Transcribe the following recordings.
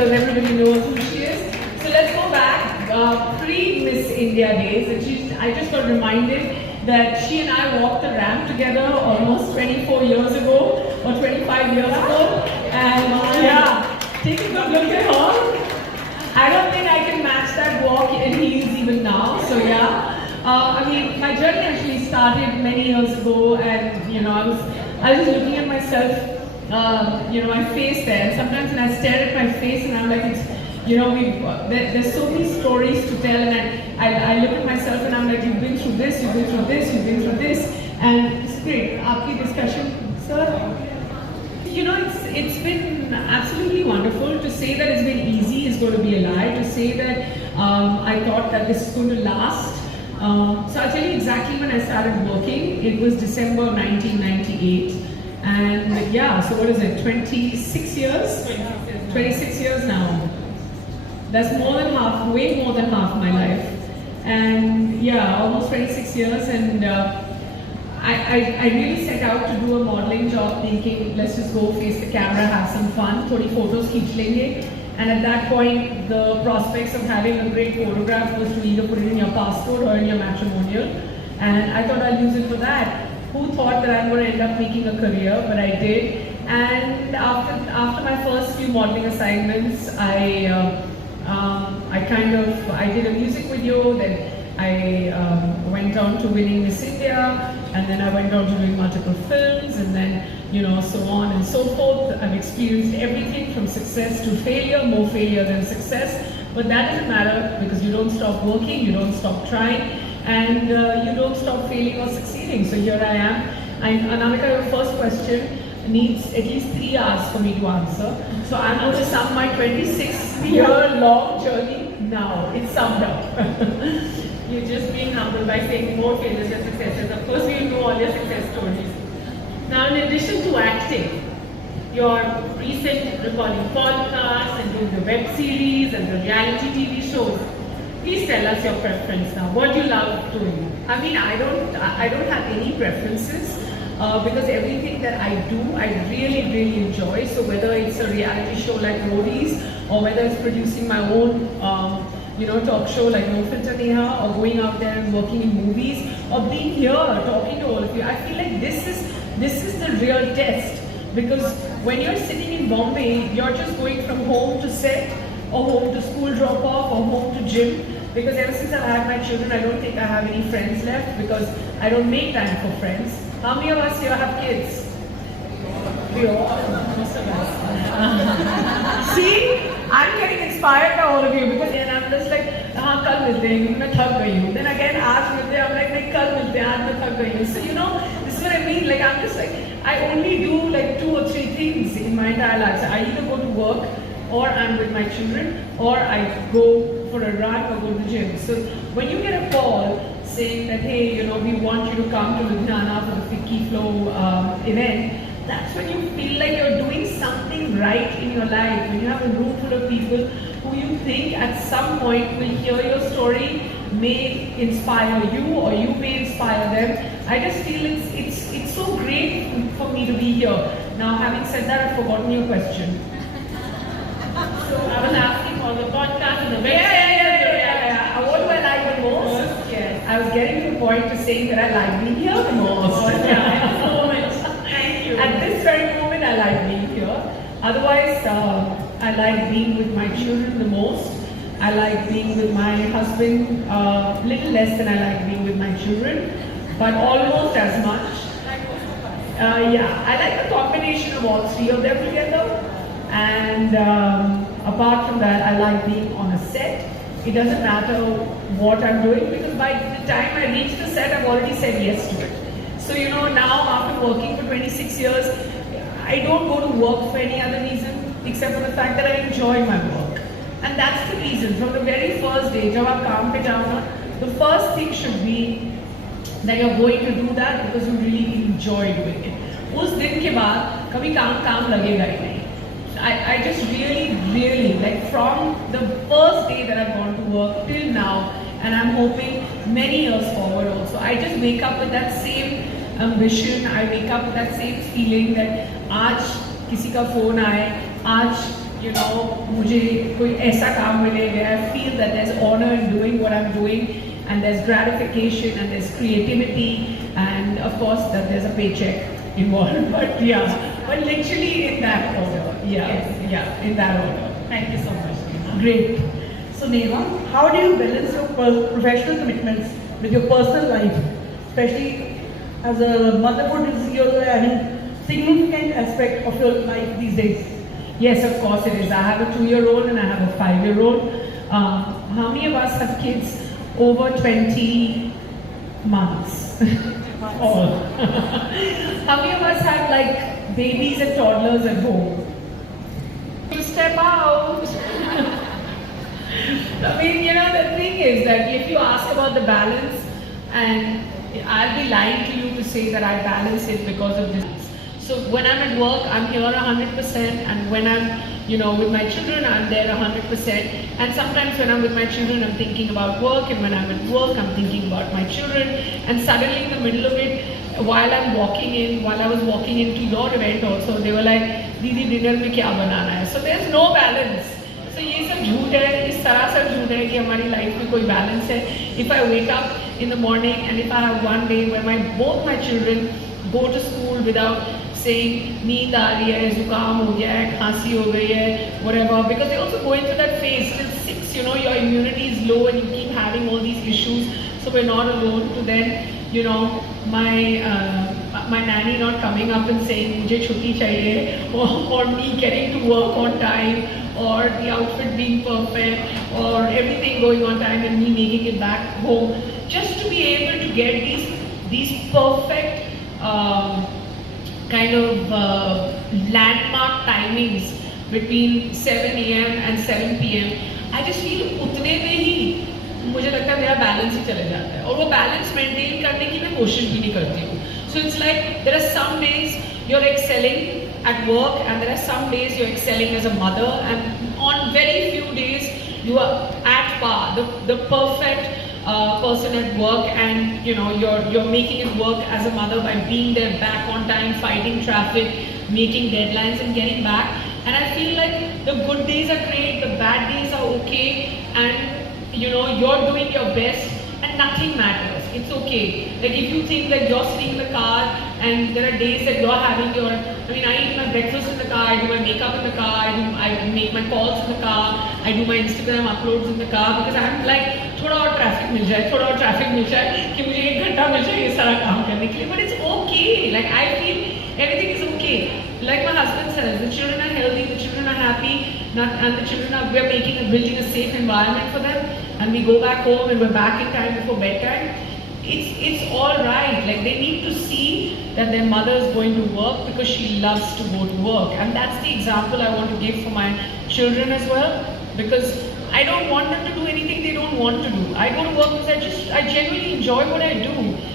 because everybody knows who she is. So let's go back pre-Miss India days. And I just got reminded that she and I walked the ramp together almost 24 years ago or 25 years ago. And yeah, take a good look at her. I don't think I can match that walk in heels even now. So yeah. I mean, my journey actually started many years ago, and you know, I was looking at myself, you know, my face there. And sometimes when I stare at my face, and I'm like, it's, you know, there's so many stories to tell, and I look at myself, and I'm like, you've been through this, you've been through this, you've been through this, and it's great. Aapki discussion, sir. You know, it's been absolutely wonderful. To say that it's been easy is going to be a lie. To say that I thought that this is going to last. So I'll tell you exactly when I started working. It was December 1998. And yeah, so what is it, 26 years? 26 years now. That's more than half, way more than half my life. And yeah, almost 26 years. And I really set out to do a modeling job thinking, let's just go face the camera, have some fun, 30 photos खींच लेंगे. And at that point, the prospects of having a great photograph was to either put it in your passport or in your matrimonial. And I thought I'll use it for that. Who thought that I'm going to end up making a career? But I did. And after my first few modeling assignments, I did a music video. Then I went on to winning Miss India, and then I went on to doing multiple films, and then, you know, so on and so forth. I've experienced everything from success to failure, more failure than success. But that doesn't matter, because you don't stop working, you don't stop trying, and you don't stop failing or succeeding. So here I am. Anamika, your first question needs at least 3 hours for me to answer. So I'm going to sum my 26-year-long journey now. It's summed up. You're just being humble by saying more failures than successes. Of course, we know all your success stories. Now, in addition to acting, your recent recording podcasts and doing the web series and the reality TV shows, please tell us your preference now. What do you love doing? I mean, I don't have any preferences because everything that I do, I really, really enjoy. So whether it's a reality show like Roadies, or whether it's producing my own you know, talk show like No Filter Neha, or going out there and working in movies, or being here talking to all of you, I feel like this is the real test. Because when you're sitting in Bombay, you're just going from home to set, or home to school drop off, or home to gym. Because ever since I've had my children, I don't think I have any friends left, because I don't make time for friends. How many of us here have kids? We all, most of us. See? I'm getting inspired by all of you, because then I'm just like, हाँ कल मिलते हैं, मैं थक गई हूँ. Then again आज मिलते हैं, I'm like नहीं कल मिलते हैं, आज मैं थक गई हूँ. So you know, this is what I mean. Like I'm just like, I only do like 2 or 3 things in my entire life. So I either go to work, or I'm with my children, or I go for a run, or go to the gym. So when you get a call saying that, hey, you know, we want you to come to Ludhiana for the Ficci Flo event, that's when you feel like you're doing something right in your life. When you have a room full of people who you think at some point will hear your story, may inspire you, or you may inspire them. I just feel it's so great for me to be here. Now, having said that, I've forgotten your question. So I was asking for the podcast and the web. Yeah. What do I like the most? Yes. I was getting to the point to saying that I like being here the most. Yeah, so much. Thank you. At this very moment, I like being here. Otherwise, I like being with my children the most. I like being with my husband little less than I like being with my children, but almost as much. Yeah, I like the combination of all 3 of them together. And apart from that, I like being on a set. It doesn't matter what I'm doing, because by the time I reach the set, I've already said yes to it. So, you know, now after working for 26 years, I don't go to work for any other reason except for the fact that I enjoy my work. And that's the reason. From the very first day, जब आप काम पे जाओ ना, the first thing should be that you're going to do that because you really enjoy doing it. उस दिन के बाद कभी काम लगेगा ही नहीं. I just really, like from the first day that I've gone to work till now, and I'm hoping many years forward also, I just wake up with that same ambition. I wake up with that same feeling that आज किसी का phone आए, आज you know, मुझे कोई ऐसा काम मिलेगा, I feel that there's honor in doing what I'm doing, and there's gratification, and there's creativity, and of course that there's a paycheck involved. But yeah, but literally in that order. Yeah, Yes. yeah, in that order. Thank you so much. Great. So Neha, how do you balance your professional commitments with your personal life, especially as a motherhood is your significant aspect of your life these days? Yes, of course it is. I have a 2-year-old and I have a 5-year-old. How many of us have kids over 20 months? All. How many of us have like babies and toddlers at home? You step out. I mean, you know, the thing is that if you ask about the balance, and I'll be lying to you to say that I balance it because of this. So when I'm at work, I'm here 100%, and when I'm, you know, with my children, I'm there 100%. And sometimes when I'm with my children, I'm thinking about work, and when I'm at work, I'm thinking about my children. And suddenly in the middle of it, while I was walking into your event also, they were like, "Didi, dinner में क्या बनाना है?" So there's no balance. So ये सब झूठ है, इस सरासर झूठ है कि हमारी लाइफ में कोई बैलेंस है. If I wake up in the morning and if I have one day where both my children go to school without saying नींद आ रही है, जुकाम हो गया है, खांसी हो गई है, whatever, because they also go into that phase till 6, you know, your immunity is low and you keep having all these issues. So we're not alone to then, you know, my nanny not coming up and saying मुझे छुट्टी चाहिए, or me getting to work on time, or the outfit being perfect, or everything going on time and me making it back home, just to be able to get these perfect kind of landmark timings between 7 a.m. and 7 p.m. I just feel उतने में ही मुझे लगता है मेरा balance ही चले जाता है, और वो बैलेंस मेंटेन करने की मैं कोशिश भी नहीं करती हूँ. So it's like there are some days you're excelling at work, and there are some days you're excelling as a mother, and on very few days you are at par, the perfect person at work, and you know you're making it work as a mother by being there back on time, fighting traffic, making deadlines and getting back. And I feel like the good days are great, the bad days are okay, and you know you're doing your best and nothing matters. It's okay. Like if you think that you're sitting in the car and there are days that you're having your, I mean, I eat my breakfast in the car, I do my makeup in the car, I make my calls in the car, I do my Instagram uploads in the car, because I'm like, थोड़ा और traffic मिल जाए, थोड़ा और traffic मिल जाए कि मुझे 1 घंटा मिल जाए ये सारा काम करने के लिए. But it's okay. Like I feel everything is okay. Like my husband says, the children are healthy, the children are happy, and the children are, we're building a safe environment for them, and we go back home and we're back in time before bedtime. It's all right. Like they need to see that their mother is going to work because she loves to go to work, and that's the example I want to give for my children as well, because I don't want them to do anything they don't want to do. I go to work because I genuinely enjoy what I do,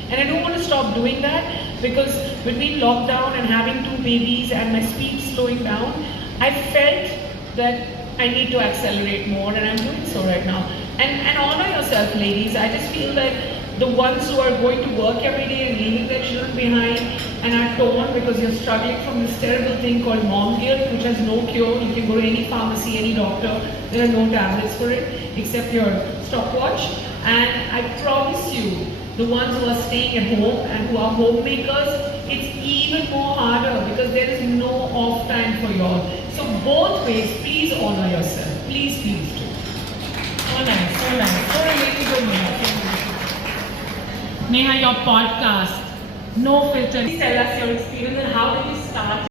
and I don't want to stop doing that, because between lockdown and having 2 babies and my speed slowing down, I felt that I need to accelerate more, and I'm doing so right now. And honor yourself, ladies. I just feel that the ones who are going to work every day and leaving their children behind and are torn because you're struggling from this terrible thing called mom guilt, which has no cure. You can go to any pharmacy, any doctor, there are no tablets for it except your stopwatch. And I promise you, the ones who are staying at home and who are homemakers, it's even more harder because there is no off time for you all. So both ways, please honor yourself. Please, please do. So nice, so nice. So really good, Neha. Neha, your podcast, No Filter. Please tell us your experience and how did you start